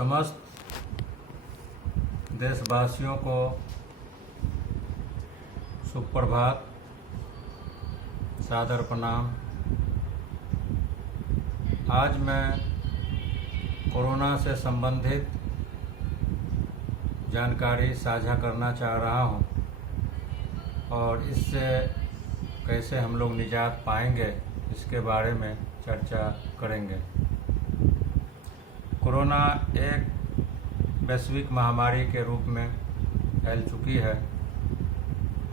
समस्त देशवासियों को सुप्रभात, सादर प्रणाम। आज मैं कोरोना से संबंधित जानकारी साझा करना चाह रहा हूं और इससे कैसे हम लोग निजात पाएंगे इसके बारे में चर्चा करेंगे। कोरोना एक वैश्विक महामारी के रूप में फैल चुकी है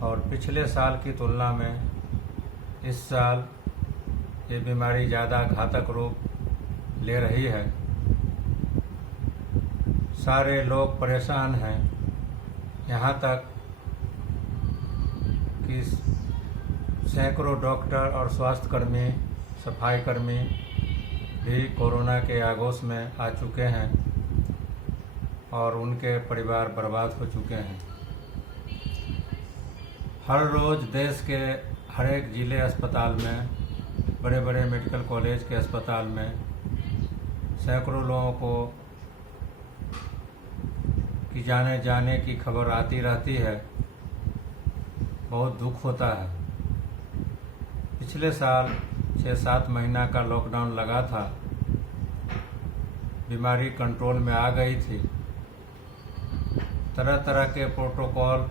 और पिछले साल की तुलना में इस साल ये बीमारी ज़्यादा घातक रूप ले रही है। सारे लोग परेशान हैं, यहाँ तक कि सैकड़ों डॉक्टर और स्वास्थ्यकर्मी, सफाईकर्मी भी कोरोना के आगोश में आ चुके हैं और उनके परिवार बर्बाद हो चुके हैं। हर रोज़ देश के हर एक ज़िले अस्पताल में, बड़े बड़े मेडिकल कॉलेज के अस्पताल में सैकड़ों लोगों को कि जाने की खबर आती रहती है। बहुत दुख होता है। पिछले साल 6-7 महीना का लॉकडाउन लगा था, बीमारी कंट्रोल में आ गई थी। तरह तरह के प्रोटोकॉल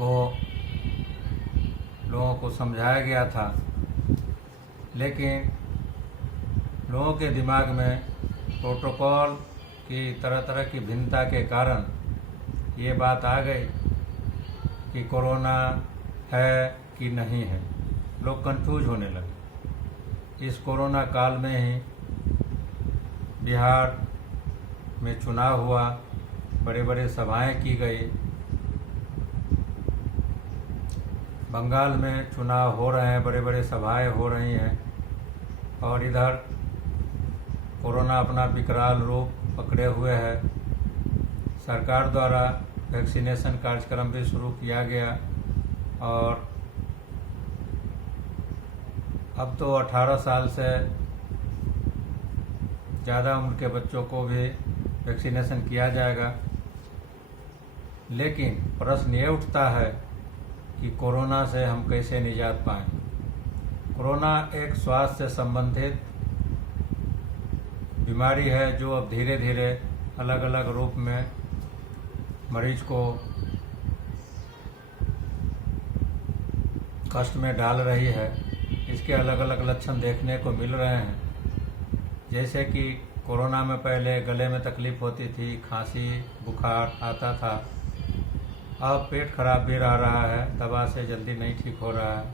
को लोगों को समझाया गया था, लेकिन लोगों के दिमाग में प्रोटोकॉल की तरह तरह की भिन्नता के कारण ये बात आ गई कि कोरोना है कि नहीं है। लोग कंफ्यूज होने लगे। इस कोरोना काल में ही बिहार में चुनाव हुआ, बड़े बड़े सभाएं की गई। बंगाल में चुनाव हो रहे हैं, बड़े बड़े सभाएं हो रही हैं और इधर कोरोना अपना विकराल रूप पकड़े हुए है। सरकार द्वारा वैक्सीनेशन कार्यक्रम भी शुरू किया गया और अब तो 18 साल से ज़्यादा उम्र के बच्चों को भी वैक्सीनेशन किया जाएगा। लेकिन प्रश्न ये उठता है कि कोरोना से हम कैसे निजात पाएं। कोरोना एक स्वास्थ्य से संबंधित बीमारी है जो अब धीरे धीरे अलग अलग रूप में मरीज को कष्ट में डाल रही है। इसके अलग अलग लक्षण देखने को मिल रहे हैं, जैसे कि कोरोना में पहले गले में तकलीफ होती थी, खांसी बुखार आता था। अब पेट खराब भी रहा है, दवा से जल्दी नहीं ठीक हो रहा है।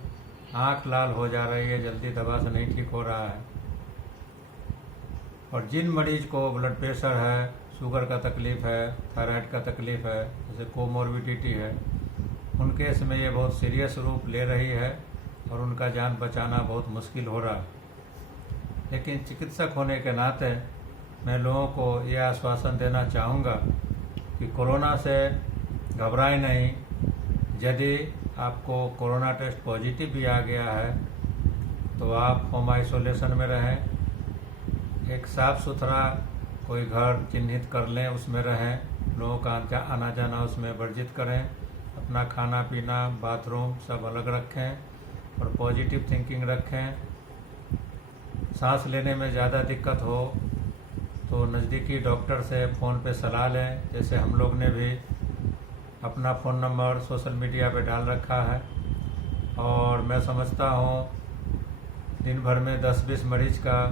आँख लाल हो जा रही है, जल्दी दवा से नहीं ठीक हो रहा है। और जिन मरीज को ब्लड प्रेशर है, शुगर का तकलीफ है, थायराइड का तकलीफ है, जैसे कोमोर्बिडिटी है, उनके केस में ये बहुत सीरियस रूप ले रही है और उनका जान बचाना बहुत मुश्किल हो रहा है। लेकिन चिकित्सक होने के नाते मैं लोगों को ये आश्वासन देना चाहूँगा कि कोरोना से घबराएं नहीं। यदि आपको कोरोना टेस्ट पॉजिटिव भी आ गया है तो आप होम आइसोलेशन में रहें। एक साफ़ सुथरा कोई घर चिन्हित कर लें, उसमें रहें। लोगों का आना जाना उसमें वर्जित करें। अपना खाना पीना, बाथरूम सब अलग रखें और पॉजिटिव थिंकिंग रखें। सांस लेने में ज़्यादा दिक्कत हो तो नज़दीकी डॉक्टर से फ़ोन पे सलाह लें। जैसे हम लोग ने भी अपना फ़ोन नंबर सोशल मीडिया पे डाल रखा है और मैं समझता हूँ दिन भर में 10-20 मरीज का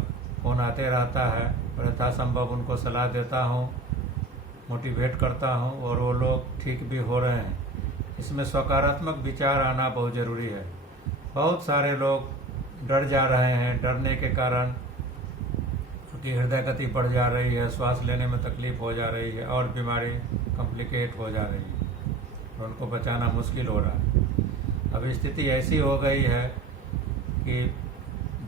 फ़ोन आते रहता है और यथासंभव उनको सलाह देता हूँ, मोटिवेट करता हूँ और वो लोग ठीक भी हो रहे हैं। इसमें सकारात्मक विचार आना बहुत ज़रूरी है। बहुत सारे लोग डर जा रहे हैं। डरने के कारण उनकी हृदय गति बढ़ जा रही है, श्वास लेने में तकलीफ हो जा रही है और बीमारी कॉम्प्लिकेट हो जा रही है और उनको बचाना मुश्किल हो रहा है। अब स्थिति ऐसी हो गई है कि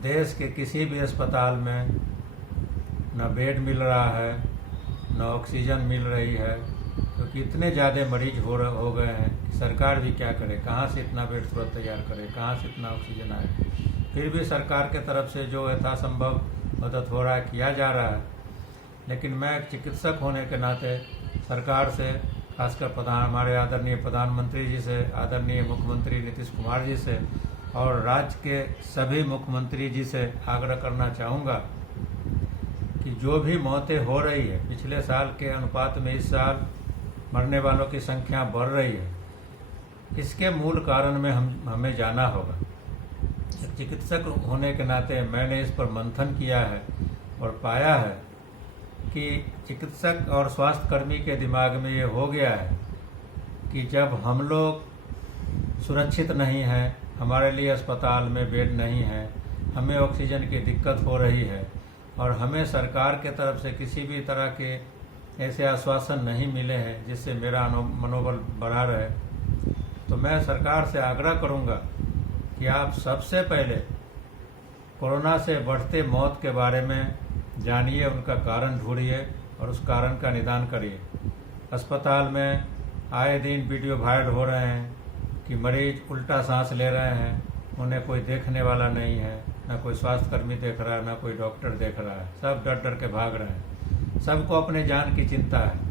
देश के किसी भी अस्पताल में न बेड मिल रहा है, न ऑक्सीजन मिल रही है, क्योंकि इतने ज़्यादा मरीज हो गए हैं कि सरकार भी क्या करे, कहाँ से इतना बेड तुरंत तैयार करे, कहाँ से इतना ऑक्सीजन आए। फिर भी सरकार के तरफ से जो यथासंभव मदद हो रहा है, किया जा रहा है। लेकिन मैं एक चिकित्सक होने के नाते सरकार से, खासकर हमारे आदरणीय प्रधानमंत्री जी से, आदरणीय मुख्यमंत्री नीतीश कुमार जी से और राज्य के सभी मुख्यमंत्री जी से आग्रह करना चाहूँगा कि जो भी मौतें हो रही है, पिछले साल के अनुपात में इस साल मरने वालों की संख्या बढ़ रही है, इसके मूल कारण में हमें जाना होगा। एक चिकित्सक होने के नाते मैंने इस पर मंथन किया है और पाया है कि चिकित्सक और स्वास्थ्यकर्मी के दिमाग में ये हो गया है कि जब हम लोग सुरक्षित नहीं हैं, हमारे लिए अस्पताल में बेड नहीं है, हमें ऑक्सीजन की दिक्कत हो रही है और हमें सरकार के तरफ से किसी भी तरह के ऐसे आश्वासन नहीं मिले हैं जिससे मेरा मनोबल बढ़ा रहे, तो मैं सरकार से आग्रह करूंगा कि आप सबसे पहले कोरोना से बढ़ते मौत के बारे में जानिए, उनका कारण ढूंढिए और उस कारण का निदान करिए। अस्पताल में आए दिन वीडियो वायरल हो रहे हैं कि मरीज उल्टा सांस ले रहे हैं, उन्हें कोई देखने वाला नहीं है, ना कोई स्वास्थ्यकर्मी देख रहा है, ना कोई डॉक्टर देख रहा है, सब डर डर के भाग रहे हैं। सबको अपने जान की चिंता है।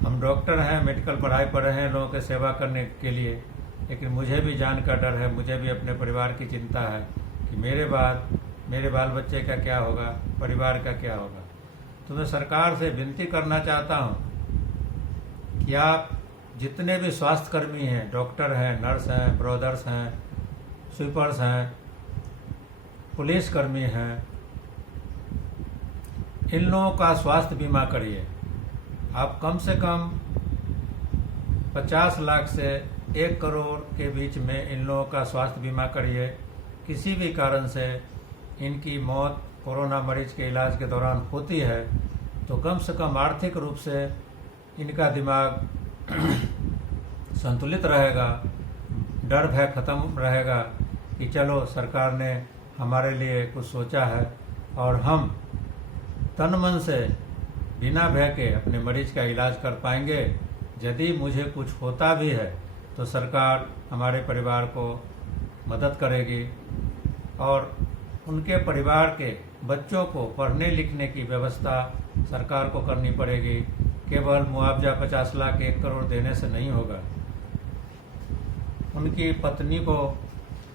हम डॉक्टर हैं, मेडिकल पढ़ाई पढ़ रहे हैं लोगों की सेवा करने के लिए, लेकिन मुझे भी जान का डर है, मुझे भी अपने परिवार की चिंता है कि मेरे बाद मेरे बाल बच्चे का क्या होगा, परिवार का क्या होगा। तो मैं सरकार से विनती करना चाहता हूँ कि आप जितने भी स्वास्थ्यकर्मी हैं, डॉक्टर हैं, नर्स हैं, ब्रोदर्स हैं, स्वीपर्स हैं, पुलिसकर्मी हैं, इन लोगों का स्वास्थ्य बीमा करिए। आप कम से कम 50 लाख से 1 करोड़ के बीच में इन लोगों का स्वास्थ्य बीमा करिए। किसी भी कारण से इनकी मौत कोरोना मरीज के इलाज के दौरान होती है तो कम से कम आर्थिक रूप से इनका दिमाग संतुलित रहेगा, डर भय खत्म रहेगा कि चलो सरकार ने हमारे लिए कुछ सोचा है और हम तन मन से बिना भय के अपने मरीज का इलाज कर पाएंगे। यदि मुझे कुछ होता भी है तो सरकार हमारे परिवार को मदद करेगी और उनके परिवार के बच्चों को पढ़ने लिखने की व्यवस्था सरकार को करनी पड़ेगी। केवल मुआवजा 50 लाख 1 करोड़ देने से नहीं होगा, उनकी पत्नी को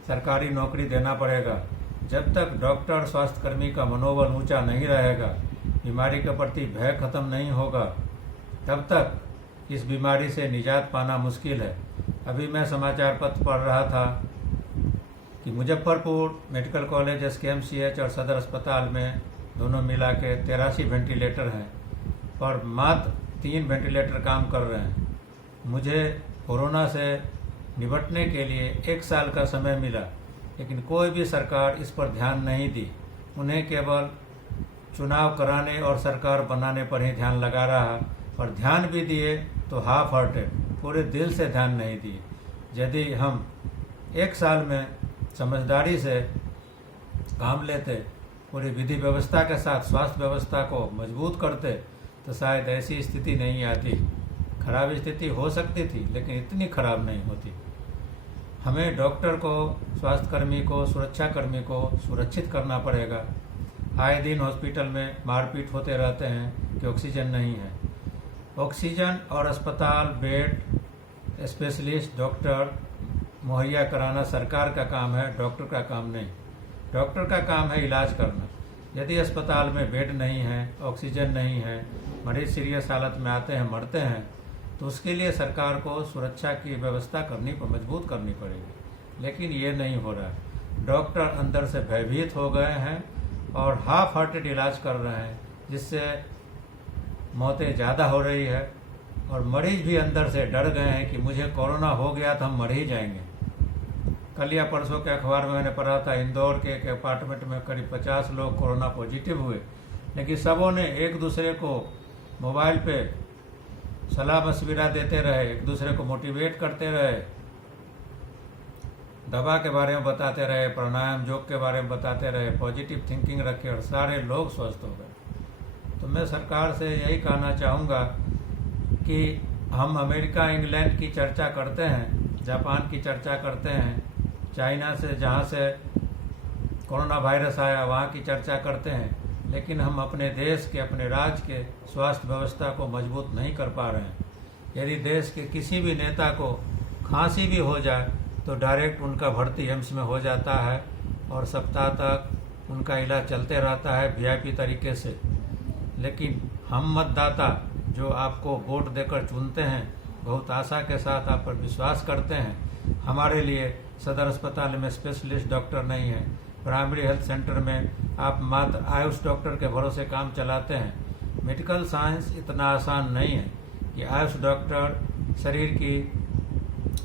सरकारी नौकरी देना पड़ेगा। जब तक डॉक्टर स्वास्थ्यकर्मी का मनोबल ऊंचा नहीं रहेगा, बीमारी के प्रति भय खत्म नहीं होगा, तब तक इस बीमारी से निजात पाना मुश्किल है। अभी मैं समाचार पत्र पढ़ रहा था कि मुजफ्फरपुर मेडिकल कॉलेज SKMCH और सदर अस्पताल में दोनों मिला के 83 वेंटिलेटर हैं और मात्र 3 वेंटिलेटर काम कर रहे हैं। मुझे कोरोना से निपटने के लिए 1 साल का समय मिला, लेकिन कोई भी सरकार इस पर ध्यान नहीं दी। उन्हें केवल चुनाव कराने और सरकार बनाने पर ही ध्यान लगा रहा और ध्यान भी दिए तो हाफ हार्टेड, पूरे दिल से ध्यान नहीं दिए। यदि हम 1 साल में समझदारी से काम लेते, पूरी विधि व्यवस्था के साथ स्वास्थ्य व्यवस्था को मजबूत करते, तो शायद ऐसी स्थिति नहीं आती। खराब स्थिति हो सकती थी लेकिन इतनी खराब नहीं होती। हमें डॉक्टर को, स्वास्थ्यकर्मी को, सुरक्षाकर्मी को सुरक्षित करना पड़ेगा। आए दिन हॉस्पिटल में मारपीट होते रहते हैं कि ऑक्सीजन नहीं है। ऑक्सीजन और अस्पताल, बेड, स्पेशलिस्ट डॉक्टर मुहैया कराना सरकार का काम है, डॉक्टर का काम नहीं। डॉक्टर का काम है इलाज करना। यदि अस्पताल में बेड नहीं है, ऑक्सीजन नहीं है, मरीज सीरियस हालत में आते हैं, मरते हैं, तो उसके लिए सरकार को सुरक्षा की व्यवस्था मजबूत करनी पड़ेगी। लेकिन ये नहीं हो रहा है। डॉक्टर अंदर से भयभीत हो गए हैं और हाफ हार्टेड इलाज कर रहे हैं, जिससे मौतें ज़्यादा हो रही है और मरीज भी अंदर से डर गए हैं कि मुझे कोरोना हो गया तो हम मर ही जाएंगे। कल या परसों के अखबार में मैंने पढ़ा था, इंदौर के एक अपार्टमेंट में करीब 50 लोग कोरोना पॉजिटिव हुए, लेकिन सबों ने एक दूसरे को मोबाइल पे सलाह मशविरा देते रहे, एक दूसरे को मोटिवेट करते रहे, दवा के बारे में बताते रहे, प्राणायाम योग के बारे में बताते रहे, पॉजिटिव थिंकिंग रखे और सारे लोग स्वस्थ हो गए। तो मैं सरकार से यही कहना चाहूँगा कि हम अमेरिका, इंग्लैंड की चर्चा करते हैं, जापान की चर्चा करते हैं, चाइना से जहाँ से कोरोना वायरस आया वहाँ की चर्चा करते हैं, लेकिन हम अपने देश के, अपने राज्य के स्वास्थ्य व्यवस्था को मजबूत नहीं कर पा रहे हैं। यदि देश के किसी भी नेता को खांसी भी हो जाए तो डायरेक्ट उनका भर्ती एम्स में हो जाता है और सप्ताह तक उनका इलाज चलते रहता है वीआईपी तरीके से। लेकिन हम मतदाता जो आपको वोट देकर चुनते हैं, बहुत आशा के साथ आप पर विश्वास करते हैं। हमारे लिए सदर अस्पताल में स्पेशलिस्ट डॉक्टर नहीं है, प्राइमरी हेल्थ सेंटर में आप मात्र आयुष डॉक्टर के भरोसे काम चलाते हैं। मेडिकल साइंस इतना आसान नहीं है कि आयुष डॉक्टर शरीर की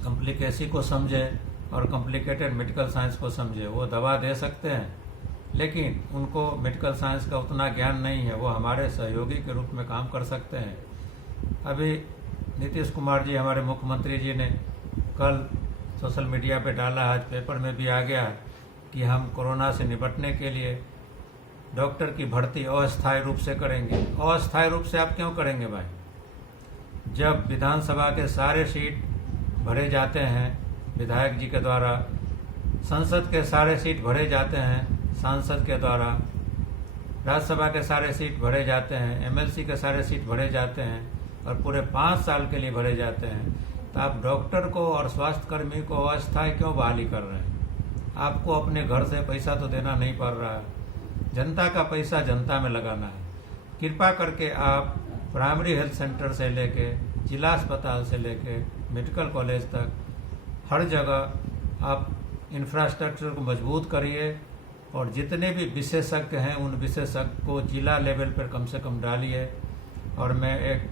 कॉम्प्लिकेसी को समझे और कॉम्प्लिकेटेड मेडिकल साइंस को समझे। वो दवा दे सकते हैं, लेकिन उनको मेडिकल साइंस का उतना ज्ञान नहीं है। वो हमारे सहयोगी के रूप में काम कर सकते हैं। अभी नीतीश कुमार जी, हमारे मुख्यमंत्री जी ने कल सोशल मीडिया पे डाला, आज पेपर में भी आ गया कि हम कोरोना से निपटने के लिए डॉक्टर की भर्ती अस्थायी रूप से करेंगे। अस्थायी रूप से आप क्यों करेंगे भाई? जब विधानसभा के सारे सीट भरे जाते हैं विधायक जी के द्वारा, संसद के सारे सीट भरे जाते हैं सांसद के द्वारा, राज्यसभा के सारे सीट भरे जाते हैं, एमएलसी के सारे सीट भरे जाते हैं और पूरे 5 साल के लिए भरे जाते हैं, तो आप डॉक्टर को और स्वास्थ्य कर्मी को अस्थायी क्यों बहाली कर रहे हैं? आपको अपने घर से पैसा तो देना नहीं पड़ रहा है, जनता का पैसा जनता में लगाना है। कृपा करके आप प्राइमरी हेल्थ सेंटर से लेके जिला अस्पताल से लेके मेडिकल कॉलेज तक हर जगह आप इंफ्रास्ट्रक्चर को मजबूत करिए और जितने भी विशेषज्ञ हैं उन विशेषज्ञ को जिला लेवल पर कम से कम डालिए। और मैं एक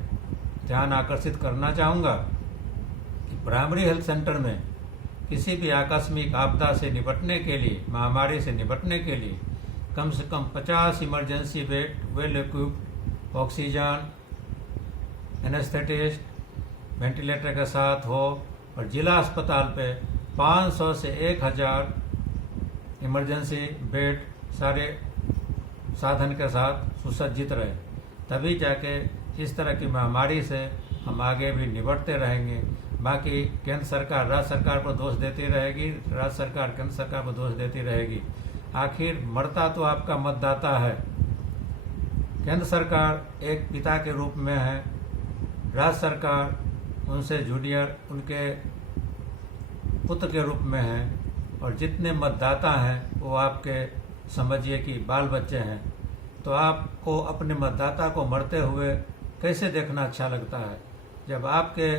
ध्यान आकर्षित करना चाहूँगा कि प्राइमरी हेल्थ सेंटर में किसी भी आकस्मिक आपदा से निपटने के लिए, महामारी से निपटने के लिए कम से कम 50 emergency bed, well equipped, oxygen, anaesthetist, ventilator के साथ हो और जिला अस्पताल पे 500 से 1000 इमरजेंसी बेड सारे साधन के साथ सुसज्जित रहे, तभी जाके इस तरह की महामारी से हम आगे भी निपटते रहेंगे। बाकी केंद्र सरकार राज्य सरकार पर दोष देती रहेगी, राज्य सरकार केंद्र सरकार पर दोष देती रहेगी। आखिर मरता तो आपका मतदाता है। केंद्र सरकार एक पिता के रूप में है, राज्य सरकार उनसे जूनियर, उनके पुत्र के रूप में है, और जितने मतदाता हैं वो आपके समझिए कि बाल बच्चे हैं। तो आपको अपने मतदाता को मरते हुए कैसे देखना अच्छा लगता है? जब आपके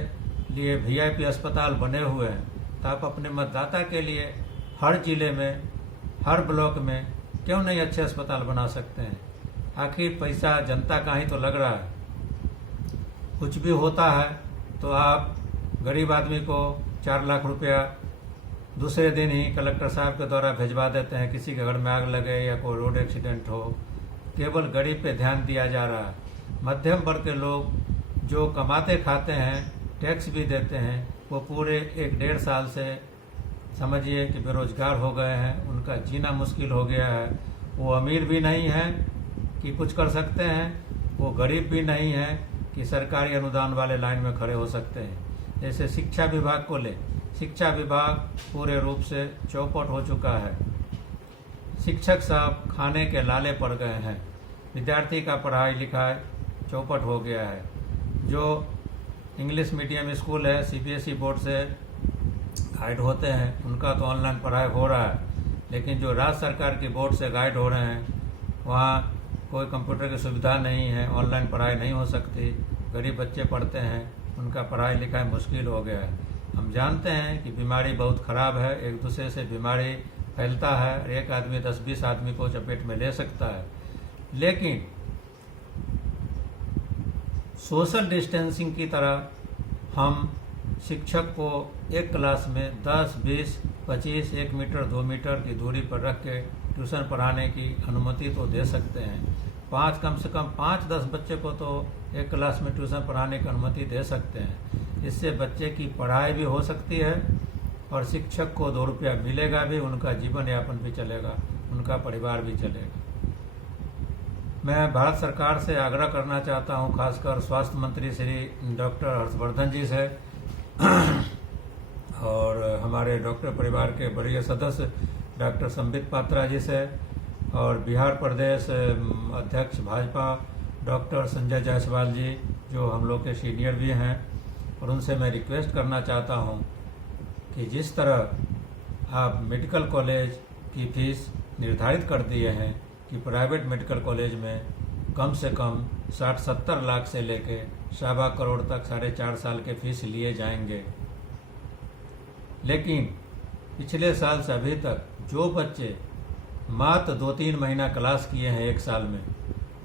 लिए वीआईपी अस्पताल बने हुए हैं तो आप अपने मतदाता के लिए हर जिले में, हर ब्लॉक में क्यों नहीं अच्छे अस्पताल बना सकते हैं? आखिर पैसा जनता का ही तो लग रहा है। कुछ भी होता है तो आप गरीब आदमी को 4 लाख रुपया दूसरे दिन ही कलेक्टर साहब के द्वारा भिजवा देते हैं। किसी के घर में आग लगे या कोई रोड एक्सीडेंट हो, केवल गरीब पे ध्यान दिया जा रहा है। मध्यम वर्ग के लोग जो कमाते खाते हैं, टैक्स भी देते हैं, वो पूरे 1-1.5 साल से समझिए कि बेरोजगार हो गए हैं, उनका जीना मुश्किल हो गया है। वो अमीर भी नहीं है कि कुछ कर सकते हैं, वो गरीब भी नहीं है कि सरकारी अनुदान वाले लाइन में खड़े हो सकते हैं। जैसे शिक्षा विभाग को ले, शिक्षा विभाग पूरे रूप से चौपट हो चुका है। शिक्षक साहब खाने के लाले पड़ गए हैं, विद्यार्थी का पढ़ाई लिखाई चौपट हो गया है। जो इंग्लिश मीडियम स्कूल है, सीबीएसई बोर्ड से गाइड होते हैं, उनका तो ऑनलाइन पढ़ाई हो रहा है, लेकिन जो राज्य सरकार की बोर्ड से गाइड हो रहे हैं वहाँ कोई कंप्यूटर की सुविधा नहीं है, ऑनलाइन पढ़ाई नहीं हो सकती। गरीब बच्चे पढ़ते हैं, उनका पढ़ाई लिखाई मुश्किल हो गया है। हम जानते हैं कि बीमारी बहुत ख़राब है, एक दूसरे से बीमारी फैलता है, एक आदमी 10-20 आदमी को चपेट में ले सकता है। लेकिन सोशल डिस्टेंसिंग की तरह हम शिक्षक को एक क्लास में 10, 20, 25, 1 मीटर 2 मीटर की दूरी पर रख के ट्यूशन पढ़ाने की अनुमति तो दे सकते हैं। कम से कम 5-10 बच्चे को तो एक क्लास में ट्यूशन पढ़ाने की अनुमति दे सकते हैं। इससे बच्चे की पढ़ाई भी हो सकती है और शिक्षक को 2 रुपया मिलेगा भी, उनका जीवन यापन भी चलेगा, उनका परिवार भी चलेगा। मैं भारत सरकार से आग्रह करना चाहता हूं, खासकर स्वास्थ्य मंत्री श्री डॉक्टर हर्षवर्धन जी से और हमारे डॉक्टर परिवार के वरीय सदस्य डॉक्टर संबित पात्रा जी से और बिहार प्रदेश अध्यक्ष भाजपा डॉक्टर संजय जायसवाल जी, जो हम लोग के सीनियर भी हैं, और उनसे मैं रिक्वेस्ट करना चाहता हूं कि जिस तरह आप मेडिकल कॉलेज की फीस निर्धारित कर दिए हैं कि प्राइवेट मेडिकल कॉलेज में कम से कम 60-70 लाख से लेके 4.25 करोड़ तक 4.5 साल के फीस लिए जाएंगे, लेकिन पिछले साल से अभी तक जो बच्चे मात्र 2-3 महीना क्लास किए हैं एक साल में,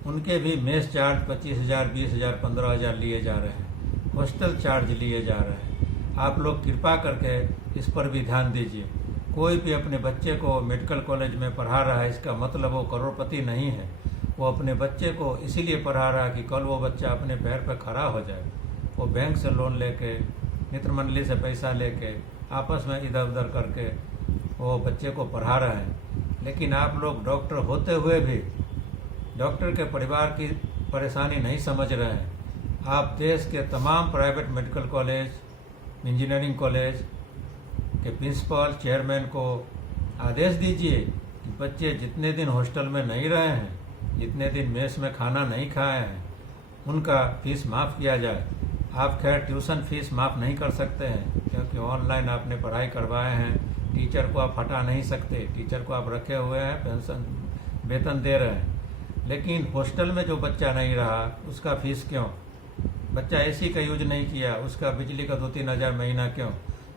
उनके भी मेस चार्ज 25,000, 20,000, 15,000 लिए जा रहे हैं, हॉस्टल चार्ज लिए जा रहे हैं। आप लोग कृपा करके इस पर भी ध्यान दीजिए। कोई भी अपने बच्चे को मेडिकल कॉलेज में पढ़ा रहा है, इसका मतलब वो करोड़पति नहीं है। वो अपने बच्चे को इसीलिए पढ़ा रहा है कि कल वो बच्चा अपने पैर पर खड़ा हो जाए। वो बैंक से लोन लेके, मित्र मंडली से पैसा लेके, आपस में इधर उधर करके वो बच्चे को पढ़ा रहे हैं। लेकिन आप लोग डॉक्टर होते हुए भी डॉक्टर के परिवार की परेशानी नहीं समझ रहे हैं। आप देश के तमाम private medical college, engineering college के प्रिंसिपल, चेयरमैन को आदेश दीजिए कि बच्चे जितने दिन हॉस्टल में नहीं रहे हैं, जितने दिन मेस में खाना नहीं खाए हैं, उनका फीस माफ़ किया जाए। आप खैर ट्यूशन फीस माफ़ नहीं कर सकते हैं क्योंकि ऑनलाइन आपने पढ़ाई करवाए हैं। टीचर को आप हटा नहीं सकते, टीचर को आप रखे हुए हैं, पेंशन वेतन दे रहे हैं। लेकिन हॉस्टल में जो बच्चा नहीं रहा उसका फीस क्यों? बच्चा एसी का यूज नहीं किया, उसका बिजली का 2-3 हज़ार महीना क्यों?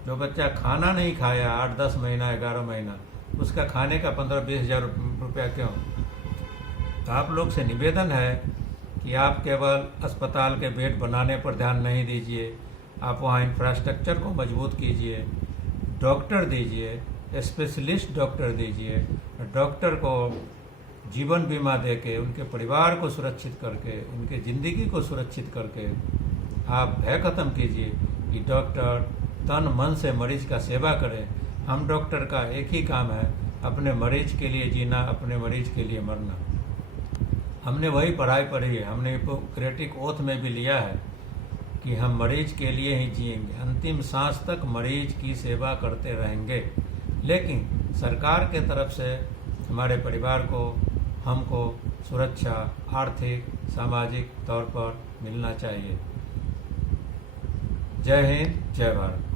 जो बच्चा खाना नहीं खाया 8-10 महीना, 11 महीना, उसका खाने का 15-20 हज़ार रुपया क्यों? तो आप लोग से निवेदन है कि आप केवल अस्पताल के बेड बनाने पर ध्यान नहीं दीजिए, आप वहाँ इंफ्रास्ट्रक्चर को मजबूत कीजिए, डॉक्टर दीजिए, स्पेशलिस्ट डॉक्टर दीजिए, डॉक्टर को जीवन बीमा देके उनके परिवार को सुरक्षित करके, उनके ज़िंदगी को सुरक्षित करके आप भय खत्म कीजिए कि डॉक्टर तन मन से मरीज का सेवा करें। हम डॉक्टर का एक ही काम है, अपने मरीज के लिए जीना, अपने मरीज के लिए मरना। हमने वही पढ़ाई पढ़ी है, हमने हिप्पोक्रेटिक ओथ में भी लिया है कि हम मरीज के लिए ही जिएंगे, अंतिम सांस तक मरीज की सेवा करते रहेंगे। लेकिन सरकार के तरफ से हमारे परिवार को, हमको सुरक्षा आर्थिक सामाजिक तौर पर मिलना चाहिए। जय हिंद, जय भारत।